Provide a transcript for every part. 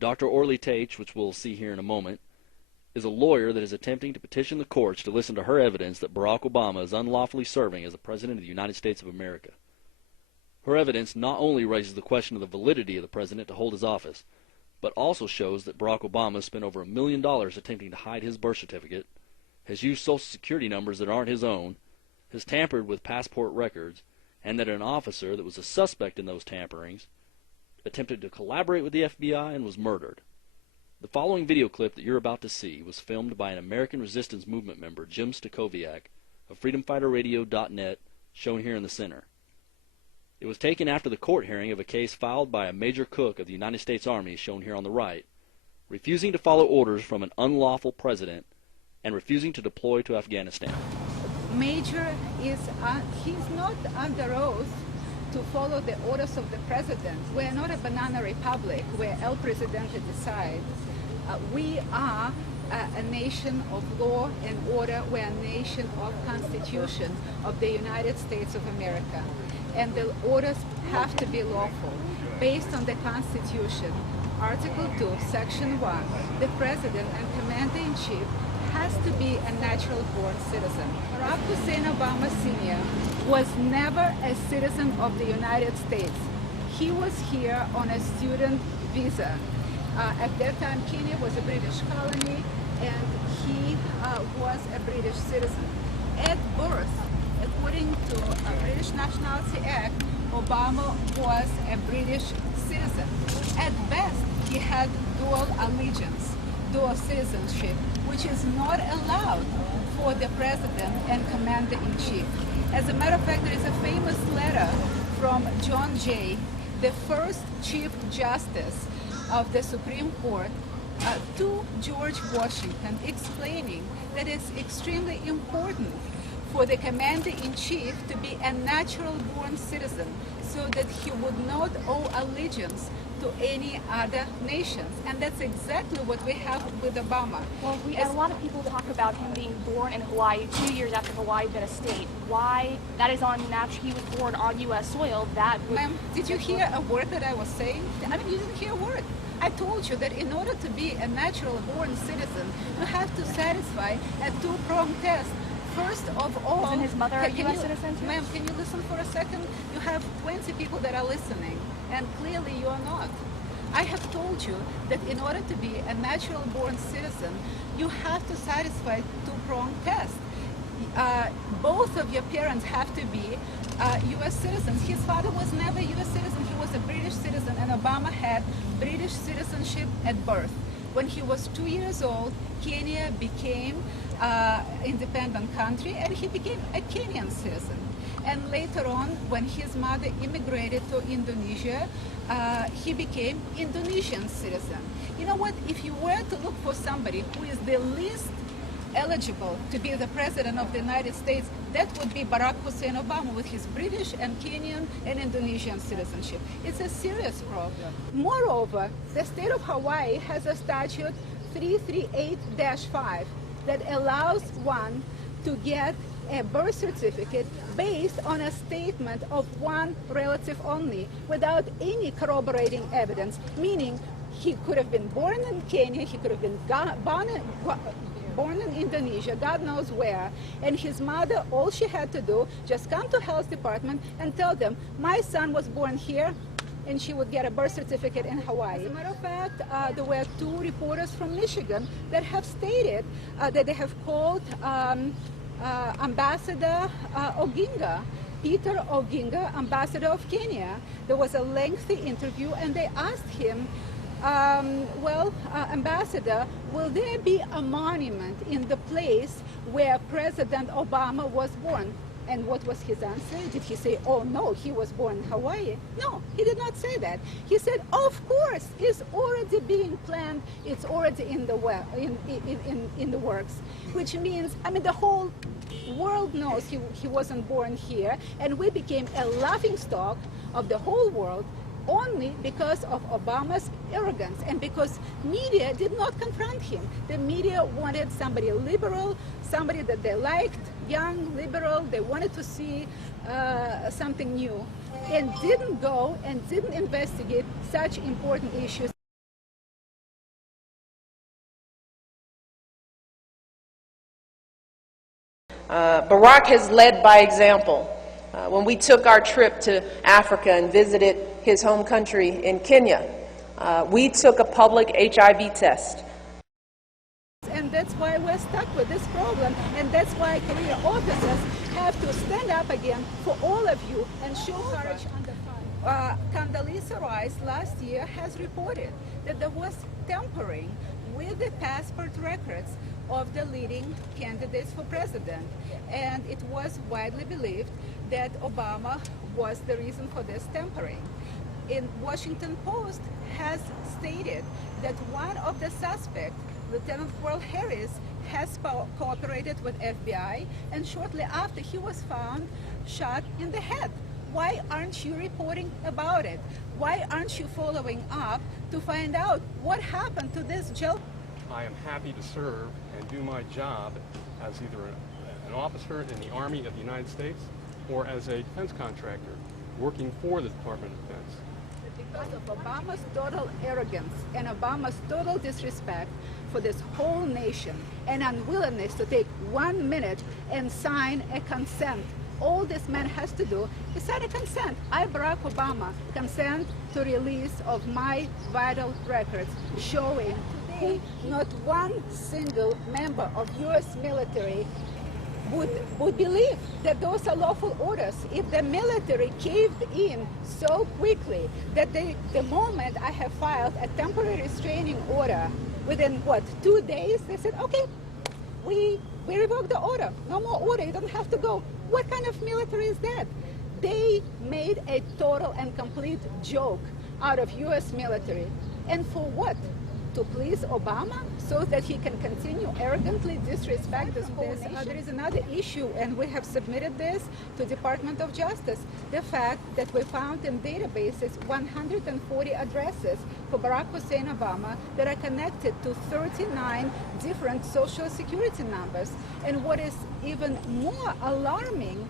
Dr. Orly Taich, which we'll see here in a moment, is a lawyer that is attempting to petition the courts to listen to her evidence that Barack Obama is unlawfully serving as the President of the United States of America. Her evidence not only raises the question of the validity of the President to hold his office, but also shows that Barack Obama spent over $1 million attempting to hide his birth certificate, has used Social Security numbers that aren't his own, has tampered with passport records, and that an officer that was a suspect in those tamperings attempted to collaborate with the FBI and was murdered. The following video clip that you're about to see was filmed by an American Resistance Movement member, Jim Stacoviak, of freedomfighterradio.net, shown here in the center. It was taken after the court hearing of a case filed by a major cook of the United States Army, shown here on the right, refusing to follow orders from an unlawful president and refusing to deploy to Afghanistan. Major is, he's not under oath to follow the orders of the president. We're not a banana republic where El Presidente decides. We are a nation of law and order. We're a nation of Constitution of the United States of America. And the orders have to be lawful. Based on the Constitution, Article 2, Section 1, the President and Commander-in-Chief has to be a natural-born citizen. Barack Hussein Obama Sr. was never a citizen of the United States. He was here on a student visa. At that time, Kenya was a British colony, and he was a British citizen. At birth, according to a British Nationality Act, Obama was a British citizen. At best, he had dual allegiance, dual citizenship, which is not allowed for the president and commander-in-chief. As a matter of fact, there is a famous letter from John Jay, the first Chief Justice of the Supreme Court, to George Washington, explaining that it's extremely important for the commander-in-chief to be a natural-born citizen so that he would not owe allegiance to any other nations. And that's exactly what we have with Obama. Well, a lot of people talk about him being born in Hawaii 2 years after Hawaii had been a state. Why? That is on natural. He was born on U.S. soil. Ma'am, did you hear a word that I was saying? I mean, you didn't hear a word. I told you that in order to be a natural-born citizen, you have to satisfy a two-pronged test. First of all, isn't his mother a U.S. citizen too? Ma'am, can you listen for a second? You have 20 people that are listening, and clearly you are not. I have told you that in order to be a natural-born citizen, you have to satisfy two-pronged test. Both of your parents have to be U.S. citizens. His father was never a U.S. citizen. He was a British citizen, and Obama had British citizenship at birth. When he was 2 years old, Kenya became independent country, and he became a Kenyan citizen. And later on, when his mother immigrated to Indonesia, he became Indonesian citizen. You know what? If you were to look for somebody who is the least eligible to be the president of the United States, that would be Barack Hussein Obama with his British and Kenyan and Indonesian citizenship. It's a serious problem. Moreover, the state of Hawaii has a statute 338-5 that allows one to get a birth certificate based on a statement of one relative only without any corroborating evidence, meaning he could have been born in Kenya, he could have been born in Indonesia, God knows where, and his mother, all she had to do, just come to health department and tell them, my son was born here, and she would get a birth certificate in Hawaii. As a matter of fact, there were 2 reporters from Michigan that have stated that they have called Ambassador Oginga, Peter Oginga, ambassador of Kenya. There was a lengthy interview, and they asked him, Ambassador, will there be a monument in the place where President Obama was born? And what was his answer? Did he say, oh no, he was born in Hawaii? No, he did not say that. He said, of course, it's already being planned, it's already in the works, which means, I mean, the whole world knows he wasn't born here, and we became a laughingstock of the whole world only because of Obama's arrogance and because media did not confront him. The media wanted somebody liberal, somebody that they liked, young, liberal. They wanted to see something new, and didn't go and didn't investigate such important issues. Barack has led by example. When we took our trip to Africa and visited his home country in Kenya, we took a public HIV test. And that's why we're stuck with this problem, and that's why career officers have to stand up again for all of you and show courage under fire. Condoleezza Rice last year has reported that there was tampering with the passport records of the leading candidates for president, and it was widely believed that Obama was the reason for this tampering. In Washington Post has stated that one of the suspects, Lieutenant Colonel Harris, has cooperated with FBI, and shortly after he was found shot in the head. Why aren't you reporting about it? Why aren't you following up to find out what happened to this jail? I am happy to serve and do my job as either an officer in the Army of the United States or as a defense contractor working for the Department of Defense. Because of Obama's total arrogance and Obama's total disrespect for this whole nation and unwillingness to take 1 minute and sign a consent. All this man has to do is sign a consent. I, Barack Obama, consent to release of my vital records showing today not one single member of U.S. military would believe that those are lawful orders. If the military caved in so quickly that the moment I have filed a temporary restraining order, within 2 days, they said, okay, we revoke the order. No more order, you don't have to go. What kind of military is that? They made a total and complete joke out of U.S. military. And for what? To please Obama so that he can continue arrogantly disrespect this whole nation? There is another issue, and we have submitted this to Department of Justice. The fact that we found in databases 140 addresses for Barack Hussein Obama that are connected to 39 different social security numbers. And what is even more alarming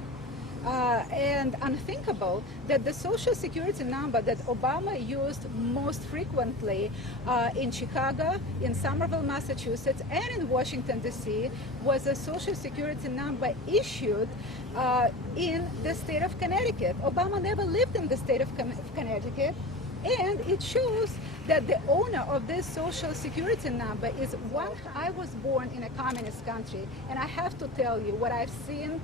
and unthinkable, that the social security number that Obama used most frequently in Chicago, in Somerville, Massachusetts, and in Washington, D.C. was a social security number issued in the state of Connecticut. Obama never lived in the state of Connecticut. And it shows that the owner of this social security number is one. I was born in a communist country, and I have to tell you what I've seen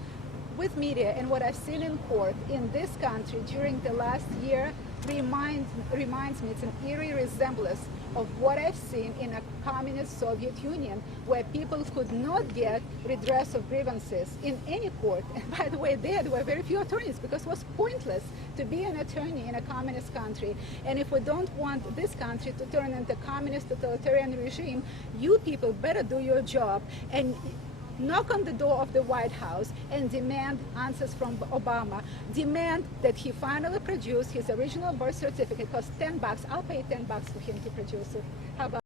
with media and what I've seen in court in this country during the last year reminds me, it's an eerie resemblance of what I've seen in a communist Soviet Union, where people could not get redress of grievances in any court. And by the way, there were very few attorneys because it was pointless to be an attorney in a communist country. And if we don't want this country to turn into a communist totalitarian regime, you people better do your job and knock on the door of the White House and demand answers from Obama. Demand that he finally produce his original birth certificate. It costs $10. I'll pay $10 for him to produce it. How about